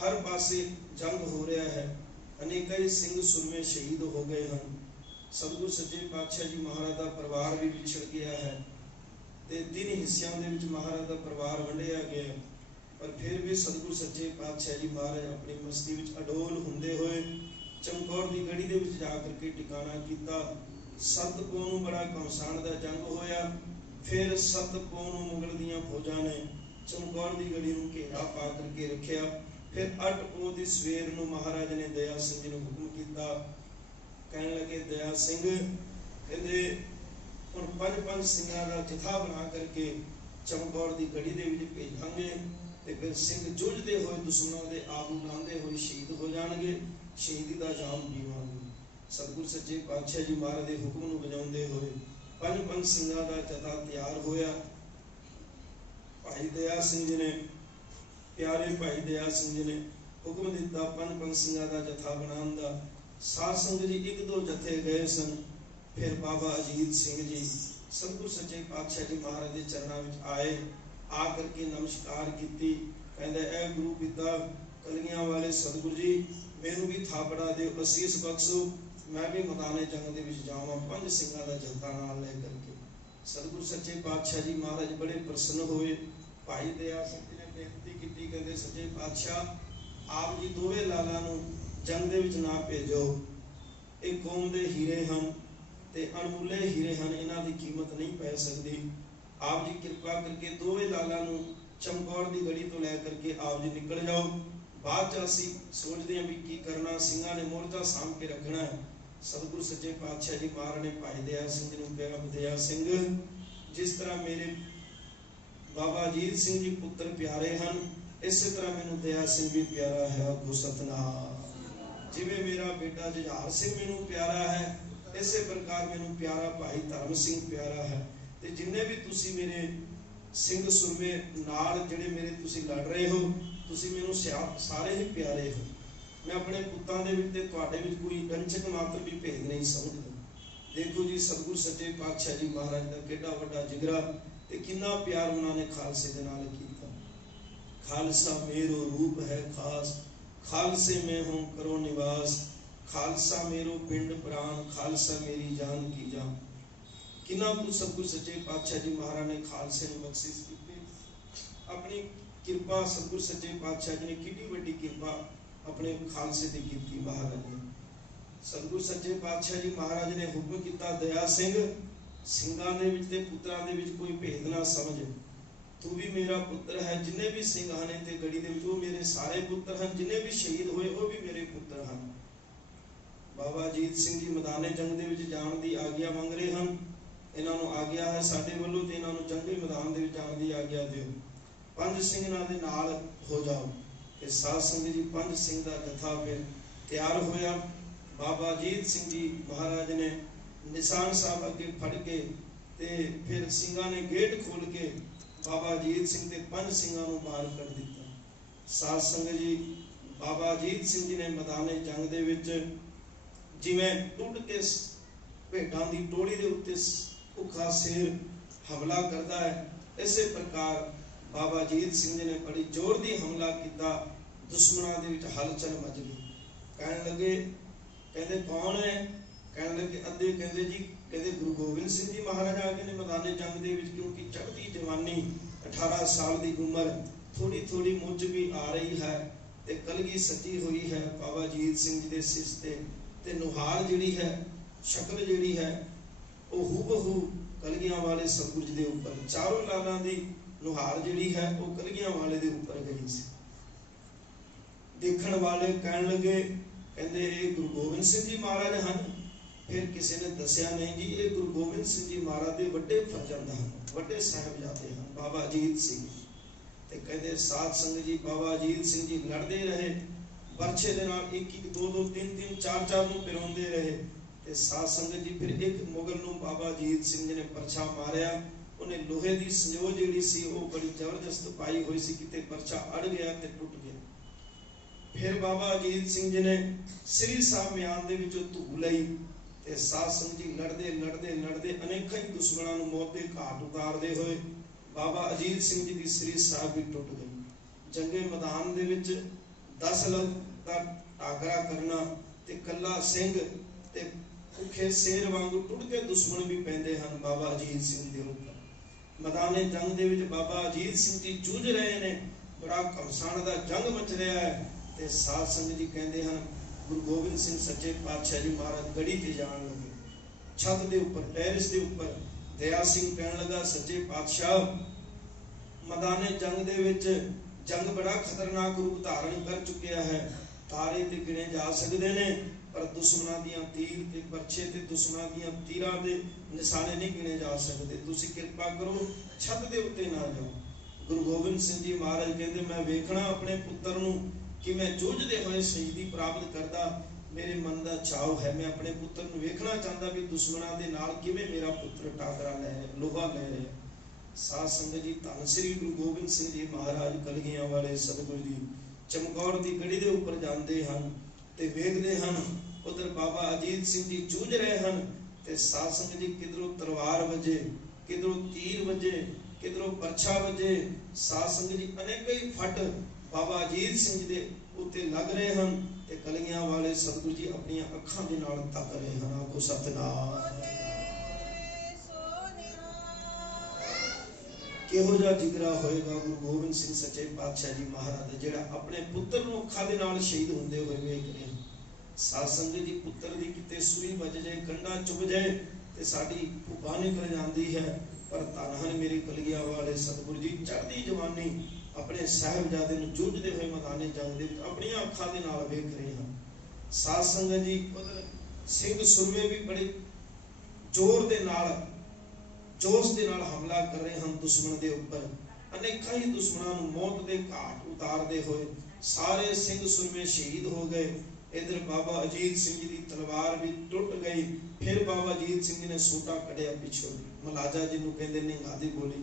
हर पासे जंग हो रहा है, अनेक ही सिंह सुरमे शहीद हो गए हैं। सतगुरु सच्चे पातशाह जी महाराज का परिवार भी विछड़ गया है ते 3 हिस्सों के विच महाराज का परिवार वंडिया गया, पर फिर भी सतगुरु सच्चे पातशाह जी महाराज अपनी मस्ती विच अडोल हुंदे होए चमकौर की गढ़ी दे विच जाकर के टिकाणा कीता। 7 पौं नूं बड़ा घमसान का जंग होया। फिर 7 पौं नूं मुगल दीआं फौजां ने चमकौर की गढ़ी नूं घेरा पा करके रखिया। फिर 8 पौं की सवेर नूं महाराज ने दया सिंह जी नूं हुक्म कीता, कहने लगे दया सिंह कहते हुण 5-5 सिंहां दा जथा बना करके चमकौर की गढ़ी दे विच भेजांगे ते फिर सिंह जुझदे होए दुश्मनों के आबू लांदे होए शहीद हो जाणगे, शहीदी का जाम पीवांगे। सतगुरु सच्चे पातशाह जी महाराज के हुक्म नूं बजाउंदे होए 5-5 सिंहां दा जथा तैयार होया। भाई दया सिंह जी ने, प्यारे भाई दया सिंह जी ने हुक्म दिता 5-5 सिंहां दा जथा बनाउण दा। साध संगत जी 1-2 जथे गए सन। फिर बाबा अजीत सिंह जी सतगुरु सच्चे पातशाह जी महाराज के चरणों में आए, आकर के नमस्कार की, कहते ऐ गुरु पिता कलगियां वाले सतगुरु जी मैनू भी थापड़ा दे, असीस बख्शो, मैं भी मैदाने जंग दे विच जावां 5 सिंहां दा जथा नाल ले करके। सतगुरु सच्चे पातशाह जी महाराज बड़े प्रसन्न होए। भाई दया सिंह जी ने बेनती की, कहते सच्चे पातशाह आप जी दोवे लाला नूं जंग दे विच ना भेजो, ये कौम दे हीरे हन ते अणमुले हीरे हन, इन्हां दी कीमत नहीं पै सकदी। आप जी कृपा करके दोवे लाला नूं चमकौर की गढ़ी तो लै करके आप जी निकल जाओ, बाद च असीं सोचदे हां भी की करना, सिंहां ने मोर्चा साम के रखना है। सतगुरु सच्चे पातशाह जी महाराज ने भाई दया सिंह जी नूं कहा, दया सिंह जिस तरह मेरे बाबा अजीत सिंह जी पुत्र प्यारे हैं, इस तरह मैनूं दया सिंह भी प्यारा है। आखो सतनाम। जिवें मेरा बेटा जुझार सिंह मैनूं प्यारा है, इसे प्रकार मैनूं प्यारा भाई धर्म सिंह प्यारा है। ते जिन्ने भी तुसी मेरे सिंह सुरमे नाल जिहड़े मेरे तुसी लड़ रहे हो, तुसी मैनूं सारे ही प्यारे हो। मैं अपने पुत्तां दे विच ते तुहाडे विच कोई अंचक मात्र भी भेद नहीं समझदा। देखो जी सतगुरु सच्चे पातशाह जी महाराज का कितना वड्डा जिगरा ते कितना प्यार उन्होंने खालसे दे नाल कीता। खालसा मेरो रूप है खास, खालसे में हूँ करो निवास, खालसा मेरो पिंड प्राण, खालसा मेरी जान की जान। कितना कुछ सतगुरु सच्चे पातशाह जी महाराज ने खालसे नूं बख्शिश की। अपनी कृपा सतगुरु सच्चे पातशाह जी ने कितनी वड्डी कृपा अपने खालसे ते कीती महाराज ने। सतगुरु सच्चे पातशाह जी महाराज ने हुक्म किया, दया सिंह सिंघां दे विच ते पुत्रां दे विच कोई भेद ना समझ, तू भी मेरा पुत्र है। जिन्ने भी सिंह ने ते गढ़ी दे विच वो मेरे सारे पुत्र हैं, जिन्ने भी शहीद होए वो भी मेरे पुत्र हैं। बाबा अजीत सिंह जी मैदाने जंग दे विच जाण दी आग्या मंग रहे हैं। इन्हां नूं आग्या है साडे वल्लों ते इन्हां नूं जंगी मैदान दे विच जाण दी आग्या दिओ, 5 सिंघां दे नाल हो जाओ। ते साध संगत जी 5 सिंह दा जथा फिर तैयार होया। बाबा अजीत सिंह जी महाराज ने निशान साहब अगे फड़ के ते फिर सिंघां ने गेट खोल के बाबा अजीत सिंह ते 5 सिंघां नूं बाहर कढ दिता। साध संगत जी बाबा अजीत सिंह जी ने मैदाने जंग दे विच जिवें टुट के भेटां दी टोड़ी दे उत्ते भुखा शेर हमला करता है, इसे प्रकार बाबा अजीत सिंह जी ने बड़ी जोर दी हमला किया। दुश्मनां दे विच हलचल मच गई। कहने लगे, कहते कौन है? कहने लगे अद्धे कहते जी कहते गुरु गोबिंद सिंह जी महाराज आ गए ने मैदाने जंग दे विच, क्योंकि चढ़ती जवानी 18 साल की उम्र थोड़ी थोड़ी मुझ भी आ रही है ते कलगी सजी हुई है बाबा अजीत सिंह जी के सिर ते नुहार जिहड़ी है शक्ल जिहड़ी है वो हूबहू कलगियां वाले सतगुरु जी के ऊपर, चारों लालां दी नुहार जिहड़ी है वो कलगियां वाले दे ऊपर गई सी। देखण वाले कहण लगे, कहंदे ये गुरु गोबिंद सिंह जी महाराज हैं। फिर किसी ने दसिया नहीं जी ये गुरु गोबिंद सिंह जी महाराज के वड्डे फर्जंद हैं, वड्डे साहिबजादे हैं बाबा अजीत सिंह। ते कहंदे साध संगत जी बाबा अजीत सिंह जी लड़ते रहे, बरछे दे नाल 1-1 2-2 3-3 4-4 नूं पिरोंदे रहे। ते साध संगत जी फिर एक मुगल नूं बाबा अजीत सिंह जी ने परछा मारिया। उन्हें लोहे की संजो जिहड़ी सी वो बड़ी जबरदस्त पाई हुई सी, किते परछा अड़ गया ते टुट गया। फिर बाबा अजीत सिंह जी ने श्री साहब म्यान दे विचों धू लई ते साध संगत जी लड़दे लड़दे लड़दे अनेकां ही दुश्मनां नूं मौत दे घाट उतारदे होए बाबा अजीत सिंह जी की श्री साहब भी टुट गई। जंगे मैदान दे विच 10 लख दा टाकरा करना ते कल्ला सिंह ते भुखे शेर वांगू टुट के दुश्मन भी पैंदे हन बाबा अजीत सिंह दे उपर। मैदाने जंग दे विच बाबा अजीत सिंह जी जूझ रहे ने, बड़ा घमसान दा जंग मच रहा है। ते साध संगत जी कहते हैं गुरु गोबिंद सिंह सच्चे पातशाह जी महाराज गढ़ी ते जान लगे, छत दे उपर टैरिस दे उपर। दया सिंह कहन लगा सच्चे पातशाह मैदाने जंग दे विच जंग बड़ा खतरनाक रूप धारण कर चुकिया है, तारे ते गिने जा सकते ने पर दुश्मनां दियां तीर ते परछे ते दुश्मनां दियां तीरां दे निशाने नहीं गिने जा सकते। तुसीं किरपा करो छत दे उत्ते ना जाओ। गुरु गोबिंद सिंह जी महाराज कहते मैं वेखना अपने पुत्र नूं कि मैं जूझदे होए शहीदी प्राप्त करदा, मेरे मन दा चाव है, मैं अपने पुत्र नूं वेखना चाहता भी दुश्मनां दे नाल किवें मेरा पुत्र टाकरा लै लोहा लै रहा। साध संगत जी धन श्री गुरु गोबिंद सिंह जी महाराज कलगियां वाले सतगुरु जी चमकौर दी गढ़ी दे उपर जांदे हन ते वेखदे हन उधर बाबा अजीत सिंह जी जूझ रहे हन। ते साध संगत जी किधरों तलवार वजे, किधरों तीर वजे, किधरों परछा वजे। साध संगत जी अनेक ही फट बाबा अजीत सिंह जी दे उत्ते लग रहे हैं ते कलगियां वाले सतगुरु जी अपनी अखां दे नाल तक रहे हैं। आखो सतनाम। किहो जिहा जिगरा होएगा गुरु गोबिंद सिंह सच्चे पातशाह जी महाराज दा जिहड़ा अपने पुत्र नूं अखां दे नाल शहीद हुंदे होए वेख रहे। साध संगत जी पुत्र दी किते सूई वज जाए, कंडा चुभ जाए ते साडी भुखा निकल जाती है, पर धन हन मेरे कलगियां वाले सतगुरु जी चढ़दी जवानी अपने साहिबजादे नूं जूझदे होए मैदाने जंग दे विच अपनी अखां दे नाल वेख रहे हैं। साध संगत जी उधर सिंह सुरमे भी बड़े जोर दे नाल जोश दे नाल हमला कर रहे हैं दुश्मन दे उपर। अनेकां ही दुश्मनां नूं मौत दे घाट उतारदे होए सारे सिंह सुरमे शहीद हो गए। इधर बाबा अजीत सिंह जी की तलवार भी टुट गई। फिर बाबा अजीत सिंह जी ने सोटा कढ़िया पिछों मलाजा जिन्हों कहते निंगा दी गोली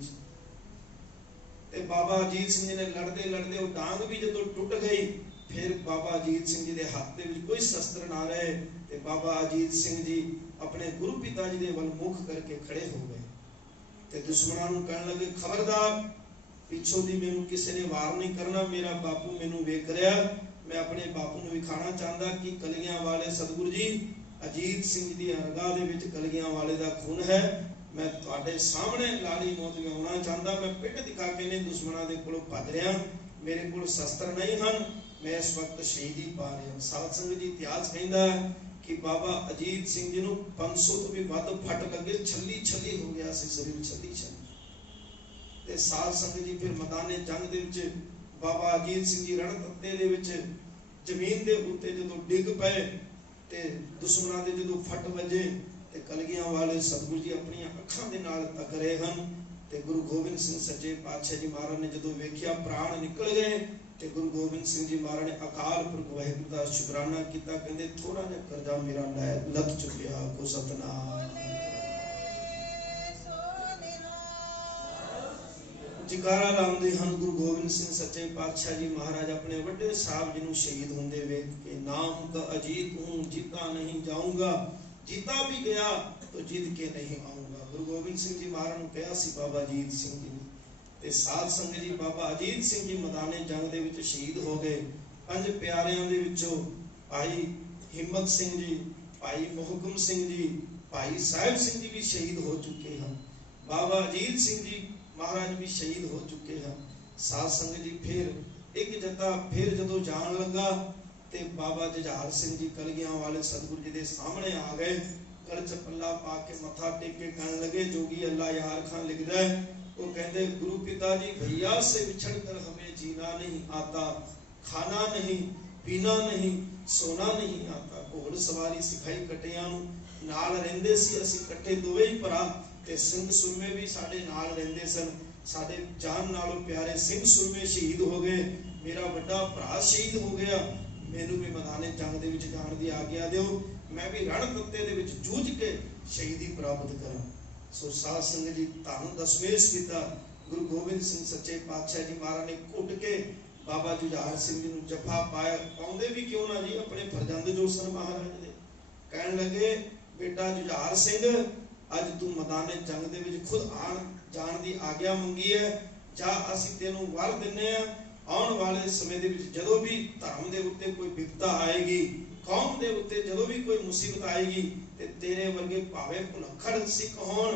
ते बाबा अजीत सिंह जी ने लड़ते लड़ते वो डांग भी जदों टुट गई। फिर बाबा अजीत सिंह जी के हाथ दे विच कोई शस्त्र ना रहे ते बाबा अजीत सिंह जी अपने गुरु पिता जी के वल मुख करके खड़े हो गए ते दुश्मनां नूं कहण लगे खबरदार पिछों दी मैनूं किसी ने वार नहीं करना, मेरा बापू मैनूं वेख रहा, मैं अपने बापू नूं विखाना चाहता कि कलगियां वाले सतगुरु जी अजीत सिंह दी रगा दे विच कलगियां वाले दा खून है, मैं तुहाडे सामने लाली मौत विआउणा चाहता, मैं पिठ दिखा के ने दुश्मनां दे कोलों भज रहा, मेरे कोल शस्त्र नहीं हन, मैं इस वक्त शहीदी पा रहा। साध संगत जी इतिहास कहता है कि बाबा अजीत सिंह जी नूं 500 तो भी वध फट लगे, छली छली हो गया सी शरीर, छली छली। ते साध संगत जी फिर मैदाने जंग दे विच बाबा अजीत सिंह जी रण तत्ते दे विच जमीन दे उत्ते जदों डिग पए ते दुश्मनां दे जदों फट वजे ते कलगियां वाले सतगुरु जी अपनी अखां दे नाल तक रहे हन। ते गुरु गोबिंद सिंह सच्चे पातशाह जी महाराज ने जदों वेखिया प्राण निकल गए ते गुरु गोबिंद सिंह जी महाराज ने अकाल पुरख वाहिगुरू दा शुकराना कीता, कहंदे थोड़ा जिहा करजा मेरा लथ चुकिया। को सतनाम। जयकारा लाउंदे हन गुरु गोबिंद सिंह सच्चे पातशाह जी महाराज अपने वड्डे साहब जी नूं शहीद होंदे वेख के, नाम का अजीत हूं जीता नहीं जाऊंगा, जीता भी गया तो जीत के नहीं आऊंगा। गुरु गोबिंद सिंह जी महाराज नूं कहा सी बाबा अजीत सिंह जी ने। ते साध संगत जी बाबा अजीत सिंह जी मैदाने जंग दे विच शहीद हो गए। 5 प्यारियां दे विचों भाई हिम्मत सिंह जी, भाई मोहकम सिंह जी, भाई साहिब सिंह जी भी शहीद हो चुके हैं। बाबा अजीत सिंह जी महाराज भी शहीद हो चुके हैं। साध संगत जी फिर एक जत्था फिर जदों जान लगा ते बाबा जुझार सिंह जी कलगियां वाले सतगुरु जी के सामने आ गए, गल च पल्ला पा के मथा टेक के कहने लगे, जोगी अल्लाह यार खान लिखता है, वो कहते गुरु पिता जी भैया से बिछड़ कर हमें जीना नहीं आता, खाना नहीं पीना नहीं सोना नहीं आता। घोड़ सवारी सिखाई कटियां नाल रहिंदे सी, असीं कट्ठे दोवे ही भरा ते सिंह सुरमे भी साडे नाल रहिंदे सन। साडे जान नालों प्यारे सिंह सुरमे शहीद हो गए, मेरा बड़ा भरा शहीद हो गया, मैनू भी मैदाने जंग दे विच जाण दी आग्या दिओ, मैं भी रण तत्ते दे विच जूझ के शहीदी प्राप्त करा। सो साध संगत जी धन दशमेश पिता गुरु गोबिंद सिंह सच्चे पातशाह जी महाराज ने घुट के बाबा जुझार सिंह जी नूं जफा पाया, पाउंदे भी क्यों ना जी अपने फरजंद जो सन महाराज दे। कहण लगे बेटा जुझार सिंह अज तू मैदाने जंग दे विच खुद आण जाण दी आग्या मंगी है, जा असीं तैनूं वर दिन्ने आ, आउण वाले समय दे विच जदों भी धर्म दे उत्ते कोई विपता आएगी कौम दे उत्ते जदों भी कोई मुसीबत आएगी ते तेरे वर्गे भावे भुलक्खड़ सिख होण,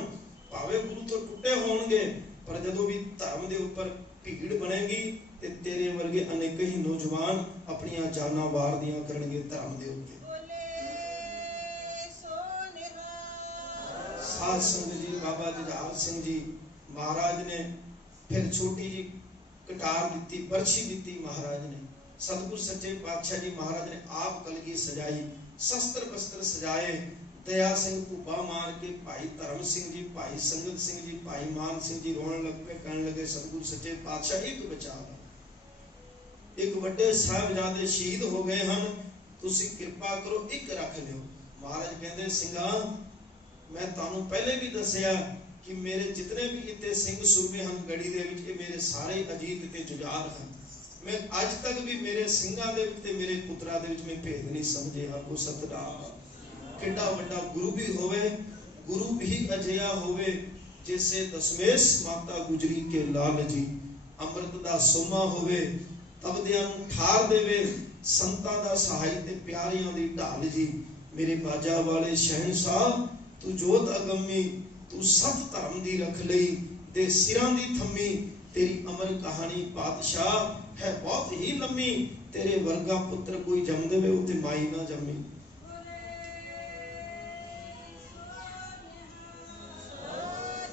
भावे गुरु तो टुटे होणगे, पर जदों भी धर्म दे उपर भीड़ बनेगी ते तेरे वर्गे अनेक ही नौजवान अपनी जाना वार दियां करनगे धर्म दे उत्ते। साध संगत जी बाबा जुझार सिंह जी महाराज ने फिर छोटी जी कटार दी, बरछी दी महाराज ने। सतगुरु सच्चे पातशाह जी महाराज ने आप कलगी सजाई, शस्त्र वस्त्र सजाए। दया सिंह भूपा मार के भाई धर्म सिंह जी, भाई संगत सिंह जी, भाई मान सिंह जी रोने लग पे, कहने लगे सतगुरु सच्चे पातशाह एक बचा, एक वड्डे साहिबजादे शहीद हो गए हैं, तुसी कृपा करो एक रख लियो। महाराज कहते सिंघा मैं तुहानू पहले भी दसिया कि मेरे जितने भी इतने सिंह सुरमे हैं गढ़ी दे विच, मेरे सारे अजीत ते जुझार हैं। मैं अज तक भी मेरे सिंघां दे विच ते मेरे पुत्रा दे विच मैं भेद नहीं समझे। को सतनाम किड्डा वड्डा गुरु भी होवे, गुरु भी अजिहा होवे जैसे दशमेश माता गुजरी के लाल जी, अमृत दा सोमा होवे तबदियां नूं ठार देवे, संतां दा सहाय ते प्यारियां दी ढाल जी। मेरे बाजा वाले शहनशाह तू जोत अगमी, तू सत धर्म दी रख लई ते सिरां दी थम्मी, तेरी अमर कहानी पातशाह है बहुत ही लम्मी, तेरे वर्गा पुत्र कोई जम देवे उते माई ना जम्मी।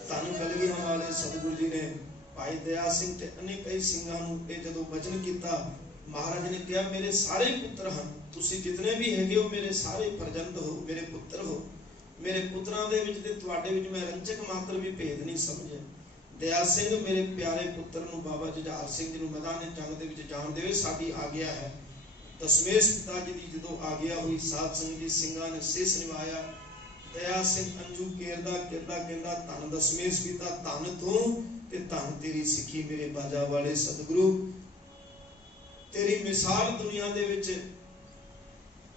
धन कलगी वाले सतगुरु जी ने भाई दया सिंह ते अनेक कई सिंघां नूं ये जदों वचन कीता, महाराज ने कहा मेरे सारे पुत्र हैं, तुसी जितने भी हैगे हो मेरे सारे फरजंद हो, मेरे पुत्र हो। मेरे पुत्रां दे विच ते तुहाडे विच मैं रंजक मात्र भी भेद नहीं समझे। दया सिंह मेरे प्यारे पुत्र नूं बाबा जुझार सिंह जी नूं मैदान जंग दे विच जाण देवे, साडी आग्या है। दशमेश पिता जी दी जदों आग्या हुई, साध संगत जी सिंघां ने शीश निवाया। दया सिंह अंजू केरदा केरदा कहंदा धन दशमेश पिता धन तू ते धन तेरी सिੱਖੀ मेरे बाजा वाले सतगुरु, तेरी मिसाल दुनिया दे विच,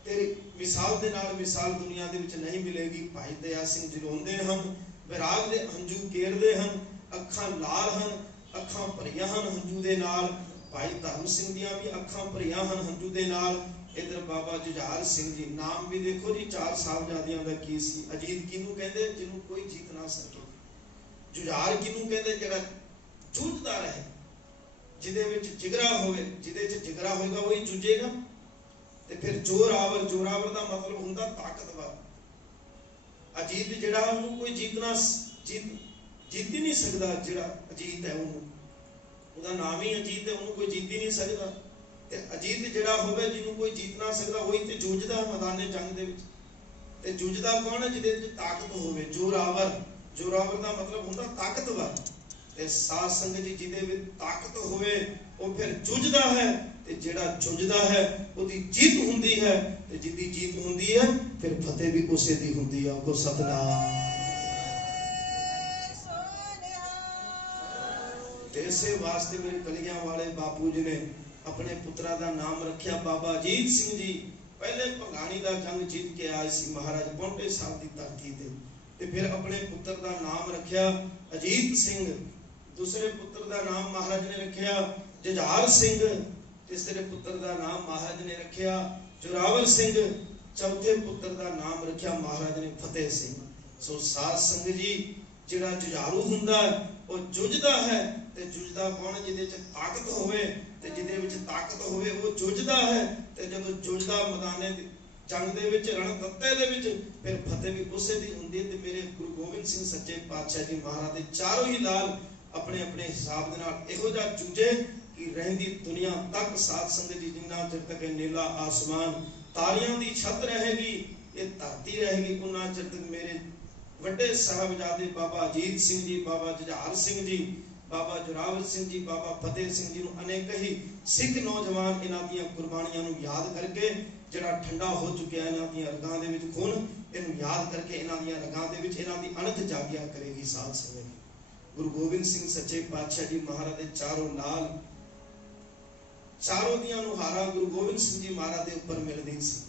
तेरी मिसाल दे नाल मिसाल दुनिया दे विच नहीं मिलेगी। भाई दया सिंह जी रोंदे हन, विराग दे हंझू केरदे हन, अखां लाल हन, अखां भरियां हन हंझू दे नाल। भाई धर्म सिंह दियां भी अखां भरियां हन हंझू दे नाल। इधर बाबा जुझार सिंह जी, नाम भी देखो जी चार साहबजादियां दा की सी। अजीत किनू कहंदे जिन्हों कोई जीत ना सके, जुझार किनू कहंदे जिहड़ा जूझदा रहे, जिहदे विच जिगरा होवे, जिहदे च जिगरा होएगा वही जूझेगा। ते फिर जोरावर, जोरावर दा मतलब हुंदा ताकतवर। अजीत जिहड़ा उहनूं कोई जीतना जीत ही नहीं सकदा, जिहड़ा अजीत है उहनूं, उहदा नाम ही अजीत है, उहनूं कोई जीत ही नहीं सकदा। ते अजीत जिहड़ा होवे जिन्हों कोई जीत ना सकदा वही ते जूझदा मैदाने जंग दे विच। ते जूझदा कौन है? जिहदे विच ताकत होवे, जोरावर। जोरावर दा मतलब हुंदा ताकतवर। ते साध संगत जी जिहदे विच ताकत होवे वो फिर जूझदा है, ते जिहड़ा जूझदा है उहदी जीत हुंदी है, ते जिहदी जीत हुंदी है फिर फतेह भी उसे दी हुंदी है। को सतनाम। इसे वास्ते मेरे कलियां वाले बापू जी ने अपने पुत्रा का नाम रखा बाबा अजीत सिंह जी। पहले भंगाणी का जंग जीत के आए सी महाराज पौंटे साहब की धरती ते फिर अपने पुत्र का नाम रखा अजीत सिंह। दूसरे पुत्र का नाम महाराज ने रखा जुझार सिंह। तीसरे पुत्र का नाम महाराज ने रखा जोरावर सिंह। चौथे पुत्र का नाम रखा महाराज ने फतेह सिंह। सो साध संगत जी जिहड़ा जुझारू हुंदा वो जुझदा है, ते जुझदा कौन? जिहदे च ताकत होवे, ते जिहदे विच ताकत होवे वो जुझदा है। ते जदों जुझदा मैदाने जंग दे विच रण तत्ते दे विच फिर फतेह भी उसे दी हुंदी। ते मेरे गुरु गोबिंद सिंह सच्चे पातशाह जी महाराज दे चारों ही लाल अपने अपने हिसाब दे नाल इहो जिहा जुझे कि रहंदी दुनिया तक साध संगत जी जिन्ना चिर तक नीला आसमान तारियां दी छत रहेगी, ये धरती रहेगी, उन्ना चिर तक मेरे वड्डे साहबजादे बाबा अजीत सिंह जी, बाबा जुझार सिंह जी, बाबा जोरावर सिंह जी, बाबा फतेह सिंह जी अनेक ही सिख नौजवान इन्हां दी कुर्बानियां नूं याद करके जिहड़ा ठंडा हो चुका है इन्हां दी रगां दे विच खून, इहनूं याद करके इन्हां दी रगां दे विच इन्हां दी अणख जागिया करेगी। साध संगत गुरु गोबिंद सिंह सच्चे पातशाह जी महाराज दे चारों लाल चारों दियां नुहारा गुरु गोबिंद सिंह जी महाराज दे उपर मिलदी सी।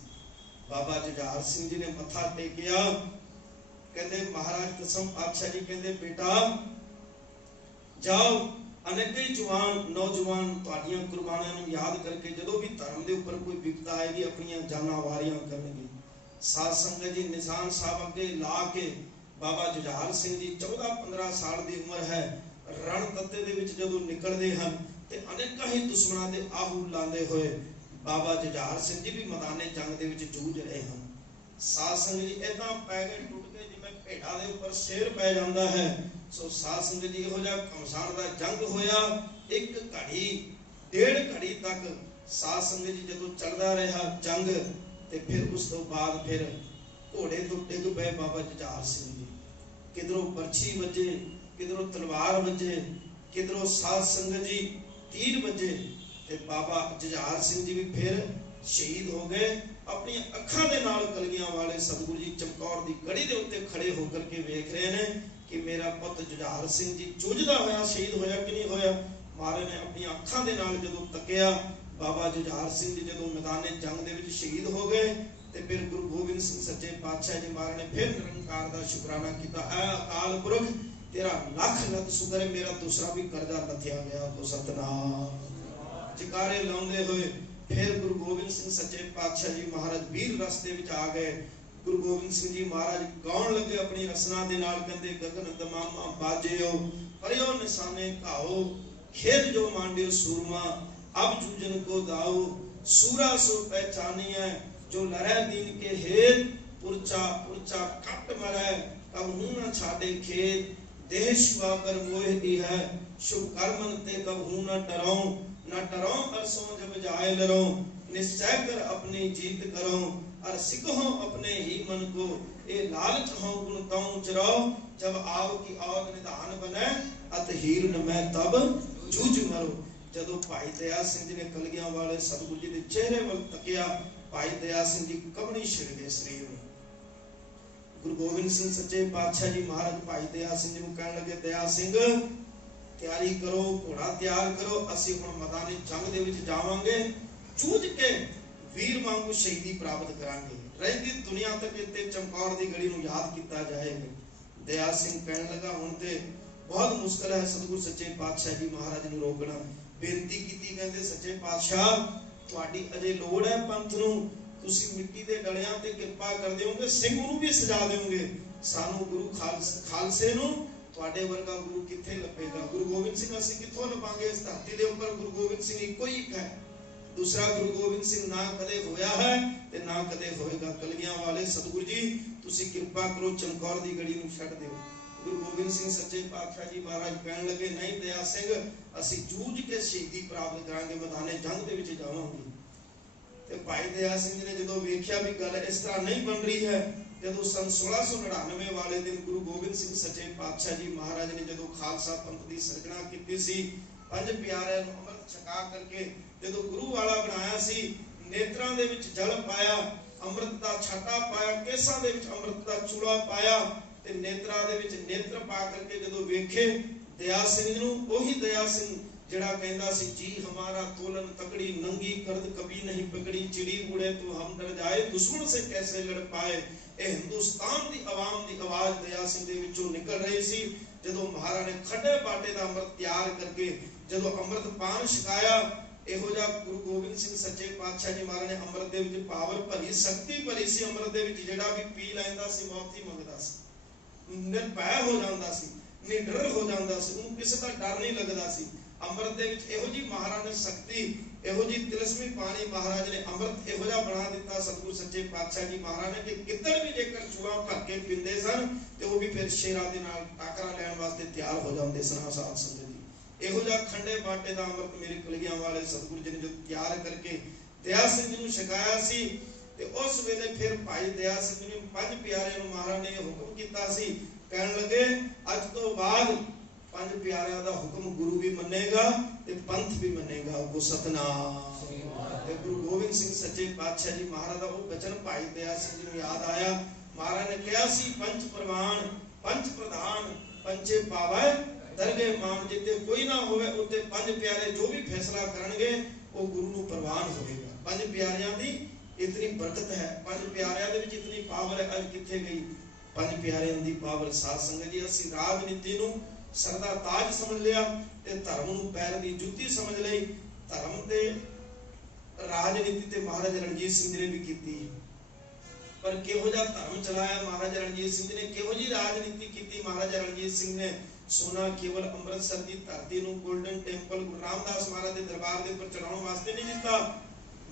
बाबा जुझार सिंह जी ने मत्था टेकिया, कहते महाराज दसम पातशाह जी कहते बेटा जाओ अनेक ही जवान नौजवान तुहाडियां कुर्बानियां नूं याद करके जदों भी धर्म के उपर कोई विपता आएगी अपनी जानां वारियां करनगे। साध संगत जी निशान साहब अगे ला के बाबा जुझार सिंह जी 14-15 साल की उम्र है, रण तत्ते दे विच जदों निकलते हैं तो अनेक ही दुश्मनों के आहू लाते हुए बाबा जुझार सिंह जी भी मैदाने जंग दे विच जूझ रहे हैं। साध संगत जी इदां पै गए टुट गए जिवें भेड़ा दे उपर शेर पै जांदा है। सो साध संगत जी इहो जिहा घमसान दा जंग होया, एक घड़ी डेढ़ घड़ी तक साध संगत जी जदों चलदा रहा जंग ते फिर उस तो बाद फिर घोड़े तो डिग पे बाबा जुझार सिंह जी। किधरों बरछी वजे, किधरों तलवार वजे, किधरों साध संगत जी तीर वजे ते बाबा जुझार सिंह जी भी फिर शहीद हो गए। अपनी अखां दे नाल कलगियां वाले सतगुरु जी चमकौर दी गड़ी दे उत्ते खड़े होकर के वेख रहे ने कि मेरा पुत जुझार सिंह जी जूझदा होया शहीद होया कि नहीं होया। महाराज ने अपनी अखां दे नाल जदों तकिया, बाबा जुझार सिंह जी जदों मैदाने जंग दे विच शहीद हो गए ते फिर गुरु गोबिंद सिंह सच्चे पातशाह जी महाराज ने फिर निरंकार दा शुकराना कीता। ऐ अकाल पुरख तेरा लख लख शुक्र है, मेरा दूसरा भी कर्जा लथया गया तो सतनाम। जकारे लाउंदे होए फिर गुरु गोबिंद सिंह सच्चे पातशाह जी महाराज वीर रस दे विच आ गए। गुरु गोबिंद सिंह जी महाराज गाउण लगे अपनी रसना दे नाल, कहंदे गगन दमामा बाजियो परियो निशाने घाओ, खेद जो मांडियो सूरमा अब जूझन को दाओ, सूरा सो पहचानिए जो लड़े दीन के हेत, पुरचा पुरचा कट मरै कबहू न छाड़े खेत, देह शिवा कर मोह दी है शुभ कर्मन ते कबहू न डराऊं, न डराऊं अरसों जब जाए लड़ो, निश्चय कर अपनी जीत करो, और सिखो अपने ही मन को ए लालच हो गुण ताऊं चराओ, जब आव की औद निधान बने अत हीर न मैं तब जूझ मरो। जदों भाई दया सिंह जी ने कलगियां वाले सतगुरु जी के चेहरे वल तकिया, भाई दया सिंह जी कमनी छिड़ गए शरीर में। गुरु गोबिंद सिंह सच्चे पातशाह जी महाराज भाई दया सिंह जी को कहने लगे, दया सिंह तैयारी करो, घोड़ा तैयार करो, असी हुण मैदाने जंग दे विच जावांगे, जूझ के वीर वांगू शहीदी प्राप्त करांगे, रहिंदी दुनिया तक इत्ते चमकौर दी गड़ी नूं याद कीता जाएगा। दया सिंह कहने लगा हुण ते बहुत मुश्किल है सतगुरु सच्चे पातशाह जी महाराज नूं रोकना। बेनती कीती, कहंदे सच्चे पातशाह तुहाडी अजे लोड़ है पंथ नूं, तुसी मिट्टी दे डलियां ते किरपा कर दिओगे, सिंह नूं भी सजा दिओगे, सानू गुरु खालसे नूं तुहाडे वर्गा गुरु किथे लभेगा। गुरु गोबिंद सिंह असीं किथों लभांगे, इस धरती दे उपर गुरु गोबिंद सिंह इक्को ही है, दूसरा गुरु गोबिंद सिंह ना कदे होया है ते ना कदे होएगा। कलगियां वाले सतगुरु जी तुसी किरपा करो चमकौर दी गड़ी नूं छड्ड दिओ। गुरु गोबिंद सिंह सच्चे पातशाह जी महाराज कहने लगे, नहीं दया सिंह असी जूझ के शहीदी प्राप्त करांगे, मैदाने जंग दे विच जावांगे। ते भाई दया सिंह ने जदों वेख्या भी गल इस तरह नहीं बन रही है, जदों सन 1699 वाले दिन गुरु गोबिंद सिंह सच्चे पातशाह जी महाराज ने जदों खालसा पंथ की सिरजना की सी, पंज प्यारिਆਂ ਨੂੰ अमृत छका करके जदों गुरु वाला बनाया सी, नेत्रां दे विच जल पाया, अमृत दा छाटा पाया, केसां दे विच अमृत दा चूड़ा पाया ते नेत्रां दे विच नेत्र पा करके जदों वेखे दया सिंह नूं, ओही दया सिंह जड़ा कहंदा सी, जी हमारा तोलन तकड़ी नंगी करद कभी नहीं पकड़ी, चिड़ी उड़े तो हम डर जाए दुश्मन से कैसे लड़ पाए। ए हिंदुस्तान दी आवाम दी आवाज दया सिंह दे विचों निकल रही सी। जदों महाराज ने खड्डे बाटे दा अमृत तैयार करके जदों अमृत पान छकाया, इहो जिहा गुरु गोबिंद सिंह सच्चे पातशाह जी महाराज ने अमृत दे विच पावर भरी, शक्ति भरी सी अमृत दे विच, जेड़ा भी पी लैंदा सी मौत ही मंगदा सी, निर्भय हो जांदा सी, निडर हो जांदा सी, उहनूं किसे दा डर नहीं लगदा सी। अमृत दे विच इहो जी महाराज ने शक्ति, इहो जी तिलस्मी पानी महाराज ने अमृत इहो जिहा बना दिता सतगुरु सच्चे पातशाह जी महाराज ने कि गिद्दड़ भी जेकर चूड़ा भर के पींदे सन ते वो भी फिर शेरां दे नाल टाकरा लैण वास्ते तैयार हो जांदे सन। साध संगत जी इहो जिहा खंडे बाटे दा अमृत मेरे कलगियां वाले सतगुरु जी ने जो तैयार करके दया सिंह जी नूं छकाया सी ते उस वेले फिर भाई दया सिंह जी नूं पंज प्यारिਆਂ ਨੂੰ महाराज ने हुक्म कीता सी, कहण लगे अज तो बाद पंज प्यारिਆਂ दा हुक्म गुरु भी मनेगा ते पंथ भी मनेगा। वो सतनाम। ते गुरु गोबिंद सिंह सच्चे पातशाह जी महाराज दा वो बचन भाई दया सिंह जी नूं याद आया। महाराज ने कहा सी, पंच प्रवान पंच प्रधान पंचे पावै दरगे मान, जिते कोई ना होवे उते पंज प्यारे जो भी फैसला करनगे वो गुरु नूं प्रवान होवेगा। पंज प्यारिਆਂ दी इतनी बरकत है, पंज प्यारिਆਂ दे विच इतनी पावर है। अज किथे गई पंज प्यारिਆਂ दी पावर। साध संगत जी असीं राजनीति नूं सर दा ताज समझ लिया ते धर्म नूं पैर दी जुत्ती समझ लई। धर्म ते राजनीति ते महाराज रणजीत सिंह जी ने भी की, पर किहो जिहा धर्म चलाया महाराज रणजीत सिंह ने, किहो जी राजनीति की महाराज रणजीत सिंह ने। सोना केवल अमृतसर की धरती नूं गोल्डन टेंपल गुरु रामदास महाराज के दरबार के उपर चढ़ाने वास्ते नहीं दिता।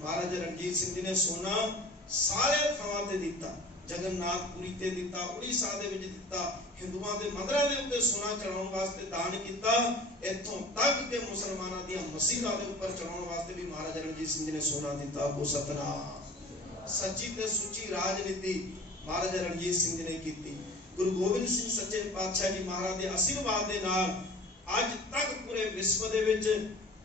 महाराज रणजीत सिंह जी ने सोना सारे थावां ते दिता, जगन्नाथपुरी ते दिता, उड़ीसा दे विच दिता, हिंदुआं दे मंदिरां दे उत्ते सोना चढ़ाउण वास्ते दान कीता। इत्थों तक के मुसलमानां दी मसीहां दे उपर चढ़ाउण वास्ते भी महाराज रणजीत सिंह जी ने सोना दिता। को सतनाम। सच्ची ते सुची राजनीति महाराज रणजीत सिंह जी ने की। गुरु गोबिंद सिंह सच्चे पातशाह जी महाराज के आशीर्वाद के नाल अज तक पूरे विश्व दे विच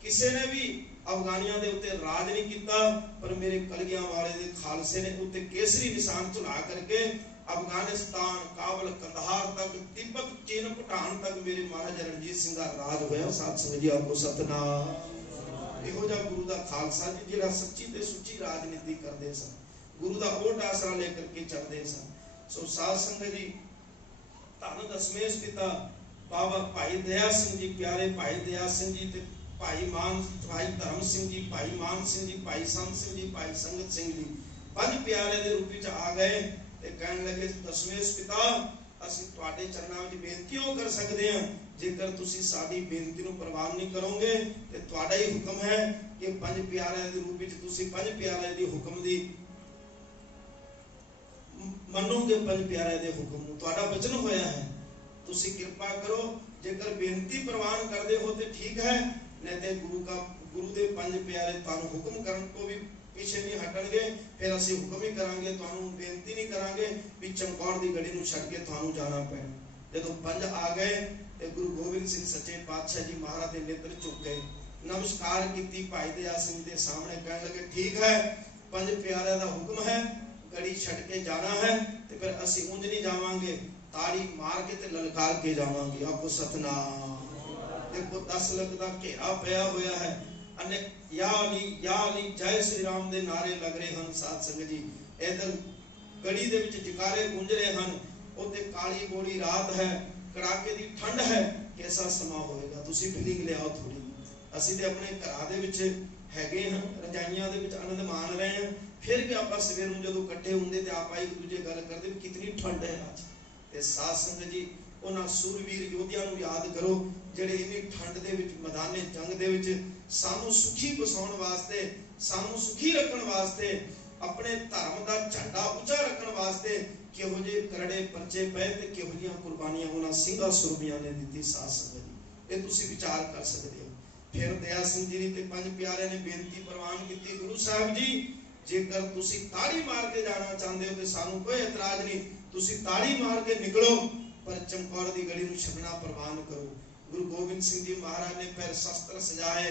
किसी ने भी अफगानियां दे उत्ते राज नहीं किया, पर मेरे कलगियां वाले दे खालसे ने उत्ते केसरी निशान चढ़ा करके अफगानिस्तान, काबल, कंधार तक, तिब्बत, चीन, भूटान तक मेरे महाराजा रणजीत सिंह का राज होया। साध संगत जी आपको सतनाम। इहो जिहा गुरु दा खालसा जी जिहड़ा सच्ची ते सुची राजनीति करदे सन, गुरु दा ओट आसरा लेकर के चलदे सन। सो साध संगत जी धन दशमेश पिता बाबा भाई दया सिंह जी, प्यारे भाई दया सिंह जी ते भाई धर्म सिंह जी, भाई मान सिंह जी, भाई संत सिंह जी, भाई संगत सिंह जी पंज प्यारे दे रूप विच आ गए ते कहण लगे दशमेश पिता ਅਸੀਂ ਤੁਹਾਡੇ ਚਰਨਾਂ ਵਿੱਚ ਬੇਨਤੀਓ ਕਰ ਸਕਦੇ ਹਾਂ। ਜੇਕਰ ਤੁਸੀਂ ਸਾਡੀ ਬੇਨਤੀ ਨੂੰ ਪ੍ਰਵਾਨ ਨਹੀਂ ਕਰੋਗੇ ਤੇ ਤੁਹਾਡਾ ਹੀ ਹੁਕਮ ਹੈ ਕਿ ਪੰਜ ਪਿਆਰਿਆਂ ਦੇ ਰੂਪ ਵਿੱਚ ਤੁਸੀਂ ਪੰਜ ਪਿਆਰਿਆਂ ਦੇ ਹੁਕਮ ਦੀ ਮੰਨੋਗੇ। ਪੰਜ ਪਿਆਰਿਆਂ ਦੇ ਹੁਕਮ ਨੂੰ ਤੁਹਾਡਾ ਵਚਨ ਹੋਇਆ ਹੈ, ਤੁਸੀਂ ਕਿਰਪਾ ਕਰੋ। ਜੇਕਰ ਬੇਨਤੀ ਪ੍ਰਵਾਨ ਕਰਦੇ ਹੋ ਤੇ ਠੀਕ ਹੈ, नहीं तो गुरु दे पंज प्यारे तुहानू हुक्म करन तो भी पीछे नहीं हटणगे, फिर असीं हुक्म ही करांगे, तुहानू बेनती नहीं करांगे भी चमकौर दी गड़ी नूं छड्ड के तुहानू जाना पैना। जदों पंज आ गए ते गुरु गोबिंद सिंह सच्चे पातशाह जी महाराज दे नेत्र झुक गए, नमस्कार कीती भाई दया सिंह दे सामने, कहण लगे ठीक है पंज प्यारिਆਂ ਦਾ हुक्म है, गड़ी छड्ड के जाना है ते फिर असीं उंज नहीं जावांगे, ताड़ी मार के ते ललकार के जावांगे। आपको सतनाम। देखो 10 लाख का घेरा पिया होया है, अनेक या अली जय श्री राम दे नारे लग रहे हैं। साध संगत जी इधर गड़ी दे विच जकारे गूंज रहे हैं, उत्ते काली गोरी रात है, कड़ाके दी ठंड है, कैसा समा होएगा तुसी फीलिंग लियाओ थोड़ी। असीं ते अपने घरां दे विच हैगे हैं, रजाइयां दे विच आनंद मान रहे हैं, फिर भी आपां सवेर नूं जदों इकट्ठे हुंदे ते आपां एक दूजे गल करदे भी कितनी ठंड है अज। ते साध संगत जी उन्हां सूरवीर योद्धियां नूं याद करो ਜਿਹੜੇ इन्नी ठंड दे विच मैदाने जंग दे विच सानू सुखी बसाउण वास्ते, सानू सुखी रखण वास्ते, अपने धर्म दा झंडा ऊंचा रखण वास्ते किहो जे करड़े परचे पए ते किहो जिहियां कुर्बानियां उन्हां ਸਿੰਘਾਂ सुरबियां ने दित्ती। साध संगत जी ਇਹ ਤੁਸੀਂ विचार कर सकते हो। फिर दया सिंह जी ते पंज प्यारे ने बेनती प्रवान की, गुरु साहब जी जेकर तुसी ताड़ी मार के जाना चाहते हो तो सानू कोई एतराज नहीं, तुसी ताड़ी मार के निकलो, पर चमकौर दी गली नूं छड्डना प्रवान करो। गुरु गोबिंद सिंह जी महाराज ने फिर शस्त्र सजाए,